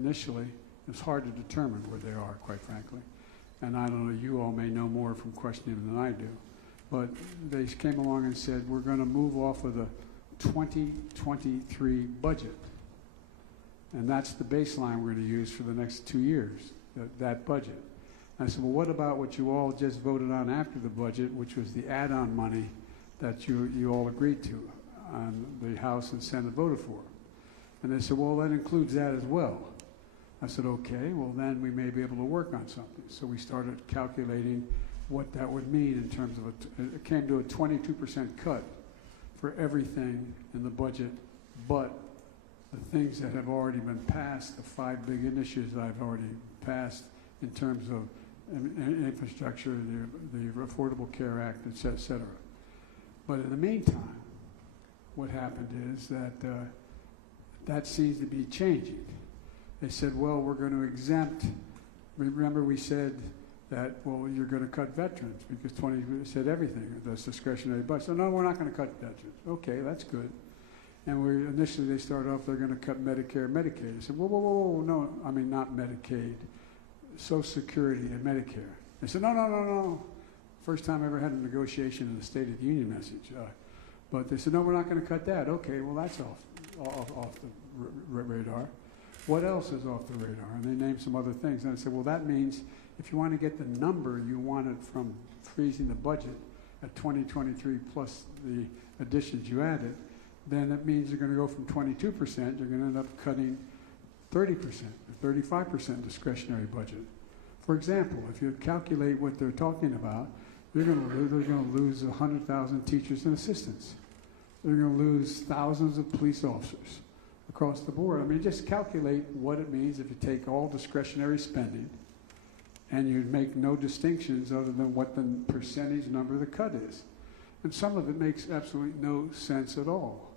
initially, it's hard to determine where they are, quite frankly. And I don't know, you all may know more from questioning them than I do. But they came along and said, we're going to move off of the 2023 budget. And that's the baseline we're going to use for the next 2 years, that budget. And I said, well, what about what you all just voted on after the budget, which was the add-on money that you all agreed to, the House and Senate voted for? And they said, well, that includes that as well. I said, okay, well, then we may be able to work on something. So we started calculating what that would mean in terms of, it came to a 22% cut for everything in the budget, but the things that have already been passed, the 5 big initiatives that I've already passed in terms of infrastructure, the Affordable Care Act, et cetera. But in the meantime, what happened is that that seems to be changing. They said, well, we're going to exempt, remember we said that, well, you're going to cut veterans because 20 said everything, that's discretionary budget. So no, we're not going to cut veterans. Okay, that's good. And initially they started off, they're going to cut Medicare and Medicaid. They said, whoa, whoa, whoa, no, I mean not Medicaid, Social Security and Medicare. They said, no, no, no, no. First time I ever had a negotiation in the State of the Union message. But they said, no, we're not going to cut that. Okay, well, that's off the radar. What else is off the radar? And they named some other things. And I said, well, that means if you want to get the number you wanted from freezing the budget at 2023 plus the additions you added, then it means you're going to go from 22%, you're going to end up cutting 30% or 35% discretionary budget. For example, if you calculate what they're talking about, they're going to lose 100,000 teachers and assistants. They're going to lose thousands of police officers across the board. I mean, just calculate what it means if you take all discretionary spending and you make no distinctions other than what the percentage number of the cut is. And some of it makes absolutely no sense at all.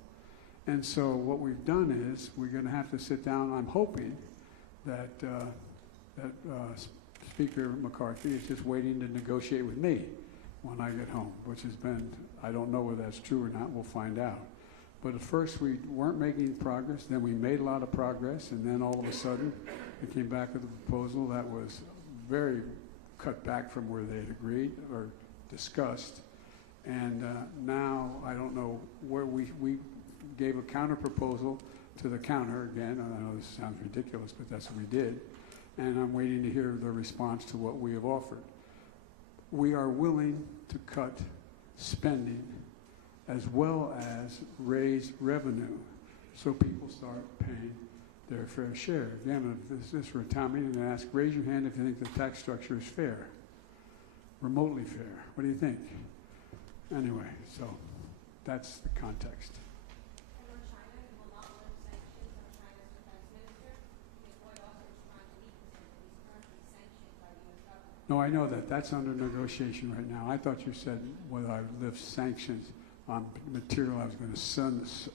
And so what we've done is we're going to have to sit down. I'm hoping that Speaker McCarthy is just waiting to negotiate with me when I get home, which has been, I don't know whether that's true or not, we'll find out. But at first we weren't making progress, then we made a lot of progress, and then all of a sudden we came back with a proposal that was very cut back from where they had agreed or discussed. And now I don't know where we gave a counter proposal to the counter again. I know this sounds ridiculous, but that's what we did. And I'm waiting to hear the response to what we have offered. We are willing to cut spending as well as raise revenue so people start paying their fair share. Again, if this were a town meeting, and ask, raise your hand if you think the tax structure is fair, remotely fair. What do you think? Anyway, so that's the context. And on China, you will not lift sanctions on China's defense minister. His boy also is trying to weaken him, but he's currently sanctioned by the U.S. government. No, I know that. That's under negotiation right now. I thought you said whether I lift sanctions on material I was going to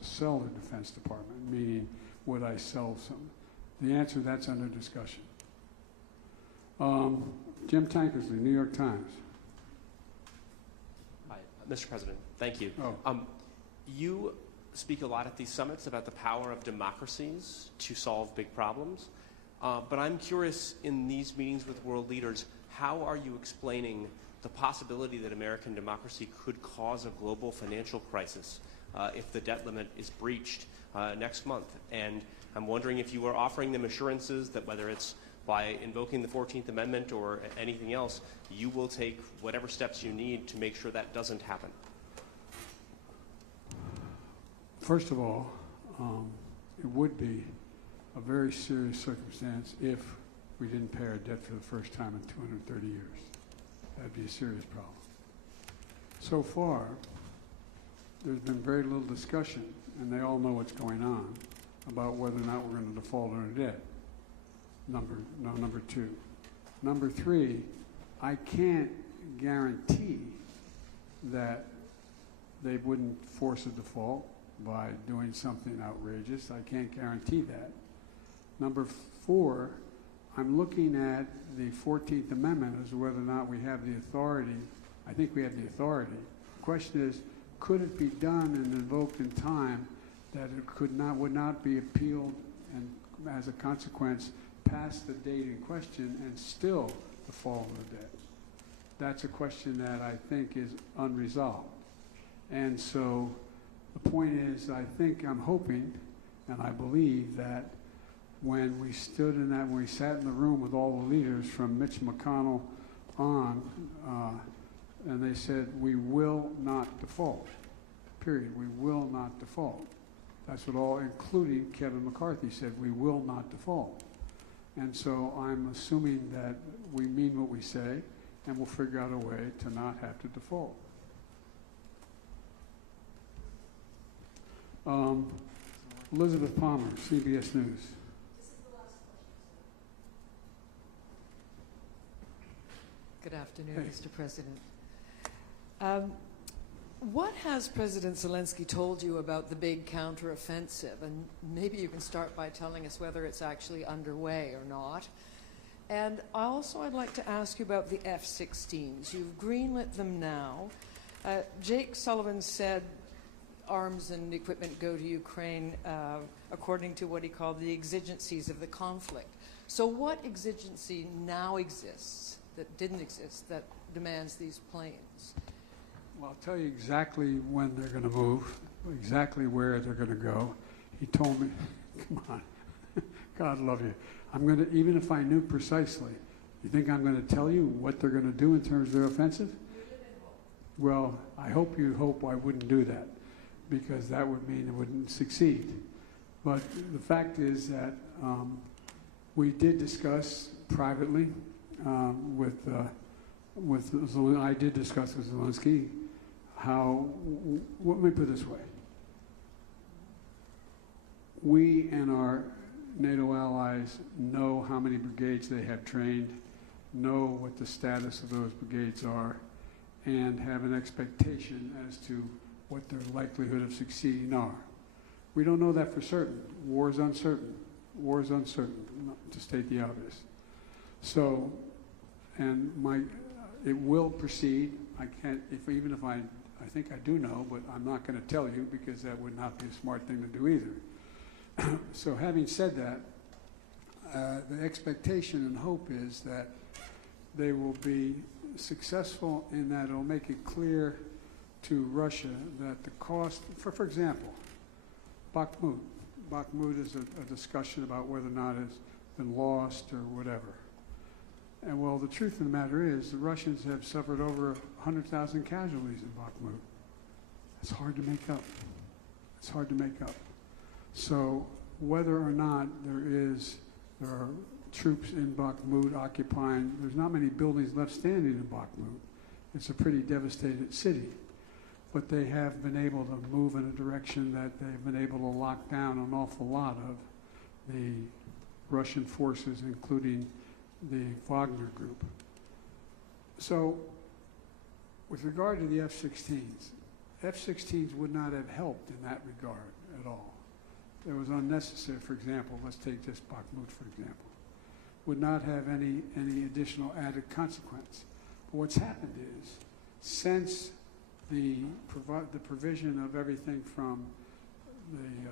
sell the Defense Department, meaning would I sell some? The answer, that's under discussion. Jim Tankersley, New York Times. Hi, Mr. President, thank you. Oh. You speak a lot at these summits about the power of democracies to solve big problems, but I'm curious, in these meetings with world leaders, how are you explaining the possibility that American democracy could cause a global financial crisis if the debt limit is breached next month? And I'm wondering if you are offering them assurances that whether it's by invoking the 14th Amendment or anything else, you will take whatever steps you need to make sure that doesn't happen. First of all, it would be a very serious circumstance if we didn't pay our debt for the first time in 230 years. That'd be a serious problem. So far, there's been very little discussion, and they all know what's going on, about whether or not we're going to default on our debt. Number two. Number three, I can't guarantee that they wouldn't force a default by doing something outrageous. I can't guarantee that. Number four, I'm looking at the 14th Amendment as whether or not we have the authority. I think we have the authority. The question is, could it be done and invoked in time that it would not be appealed and as a consequence, past the date in question and still default on the debt? That's a question that I think is unresolved. And so the point is, I'm hoping, and I believe that when we sat in the room with all the leaders from Mitch McConnell on, and they said, we will not default, period. We will not default. That's what all, including Kevin McCarthy, said, we will not default. And so I'm assuming that we mean what we say, and we'll figure out a way to not have to default. Elizabeth Palmer, CBS News. Good afternoon, Hey. Mr. President. What has President Zelensky told you about the big counteroffensive? And maybe you can start by telling us whether it's actually underway or not. And I'd like to ask you about the F-16s. You've greenlit them now. Jake Sullivan said arms and equipment go to Ukraine according to what he called the exigencies of the conflict. So what exigency now exists that didn't exist that demands these planes? Well, I'll tell you exactly when they're going to move, exactly where they're going to go. He told me, come on, God love you. I'm going to, even if I knew precisely, you think I'm going to tell you what they're going to do in terms of their offensive? Well, I hope you hope I wouldn't do that, because that would mean it wouldn't succeed. But the fact is that we did discuss privately I did discuss with Zelensky how, let me put it this way. We and our NATO allies know how many brigades they have trained, know what the status of those brigades are, and have an expectation as to what their likelihood of succeeding are. We don't know that for certain. War is uncertain. War is uncertain, to state the obvious. So, and it will proceed. I can't, even if I think I do know, but I'm not going to tell you because that would not be a smart thing to do either. So having said that, the expectation and hope is that they will be successful in that it'll make it clear to Russia that the cost, for example, Bakhmut. Bakhmut is a discussion about whether or not it's been lost or whatever. And well, the truth of the matter is the Russians have suffered over 100,000 casualties in Bakhmut. It's hard to make up. It's hard to make up. So whether or not there are troops in Bakhmut occupying, there's not many buildings left standing in Bakhmut. It's a pretty devastated city. But they have been able to move in a direction that they've been able to lock down an awful lot of the Russian forces, including the Wagner group. So with regard to the F-16s, F-16s would not have helped in that regard at all. It was unnecessary. For example, let's take just Bakhmut, for example. Would not have any additional added consequence. But what's happened is, since the provision of everything from the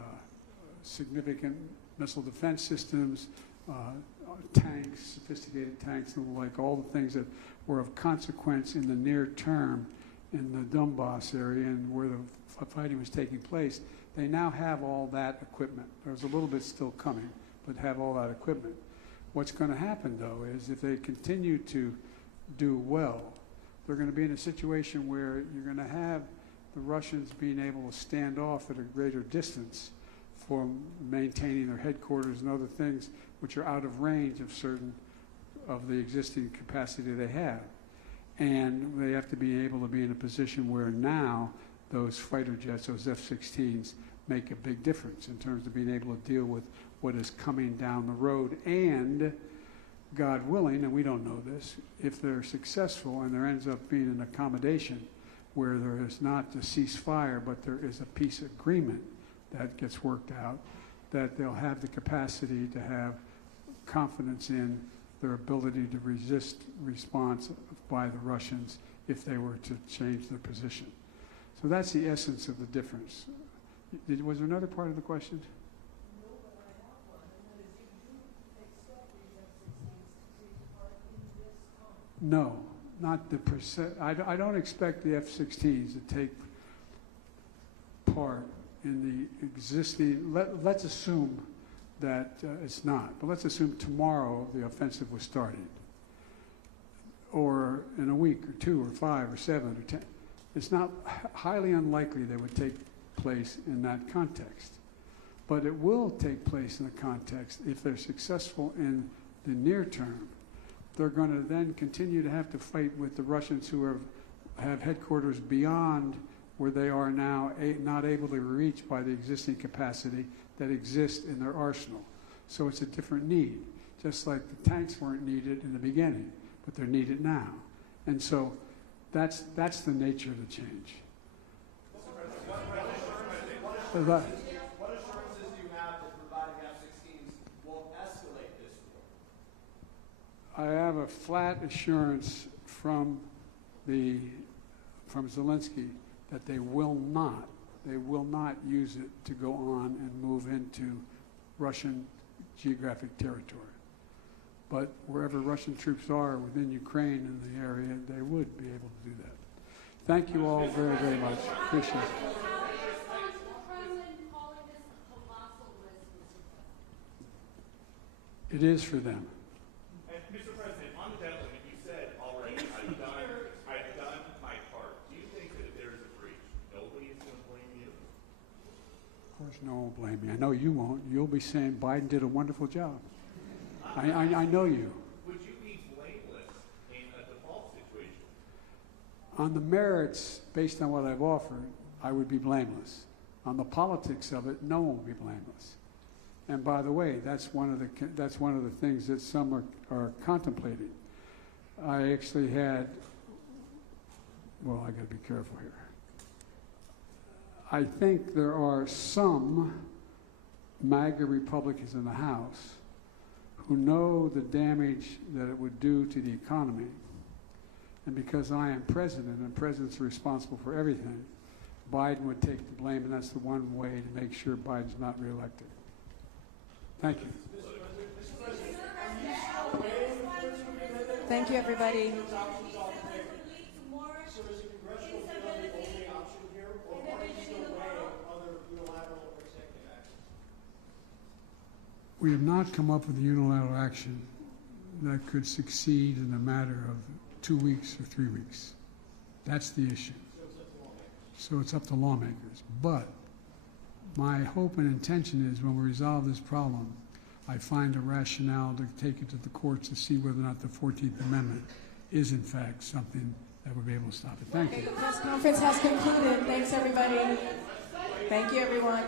significant missile defense systems, tanks, sophisticated tanks, and like all the things that were of consequence in the near term in the Donbass area and where the fighting was taking place, they now have all that equipment. There's a little bit still coming, but have all that equipment. What's going to happen, though, is if they continue to do well, they're going to be in a situation where you're going to have the Russians being able to stand off at a greater distance from maintaining their headquarters and other things which are out of range of certain of the existing capacity they have. And they have to be able to be in a position where now those fighter jets, those F-16s, make a big difference in terms of being able to deal with what is coming down the road. And God willing, and we don't know this, if they're successful and there ends up being an accommodation where there is not a ceasefire, but there is a peace agreement that gets worked out, that they'll have the capacity to have confidence in their ability to resist response by the Russians if they were to change their position. So that's the essence of the difference. Was there another part of the question? No, but I have one, and that is No, not the percent. I don't expect the F-16s to take part in the existing, let's assume that it's not, but let's assume tomorrow the offensive was started, or in a week or 2 or 5 or 7 or 10. It's not highly unlikely they would take place in that context. But it will take place in the context if they're successful in the near term. They're going to then continue to have to fight with the Russians who have headquarters beyond where they are now not able to reach by the existing capacity that exists in their arsenal. So it's a different need, just like the tanks weren't needed in the beginning, but they're needed now. And so that's the nature of the change. What assurances do you have that providing F-16s won't escalate this war? I have a flat assurance from Zelensky that they will not use it to go on and move into Russian geographic territory. But wherever Russian troops are within Ukraine and the area, they would be able to do that. Thank you all very, very much. Appreciate it. It is for them. And Mr. President, on the debt limit, you said already, I've done my part. Do you think that if there is a breach, nobody is going to blame you? Of course, no one will blame me. I know you won't. You'll be saying Biden did a wonderful job. I know you. Would you be blameless in a default situation? On the merits, based on what I've offered, I would be blameless. On the politics of it, no one will be blameless. And by the way, that's one of the things that some are contemplating. I actually had, well, I got to be careful here. I think there are some MAGA Republicans in the House who know the damage that it would do to the economy. And because I am president and presidents are responsible for everything, Biden would take the blame, and that's the one way to make sure Biden's not reelected. Thank you. Thank you, everybody. We have not come up with a unilateral action that could succeed in a matter of 2 weeks or 3 weeks. That's the issue. So it's up to lawmakers. But my hope and intention is when we resolve this problem, I find a rationale to take it to the courts to see whether or not the 14th Amendment is in fact something that would be able to stop it. Thank you. The press conference has concluded. Thanks, everybody. Thank you, everyone.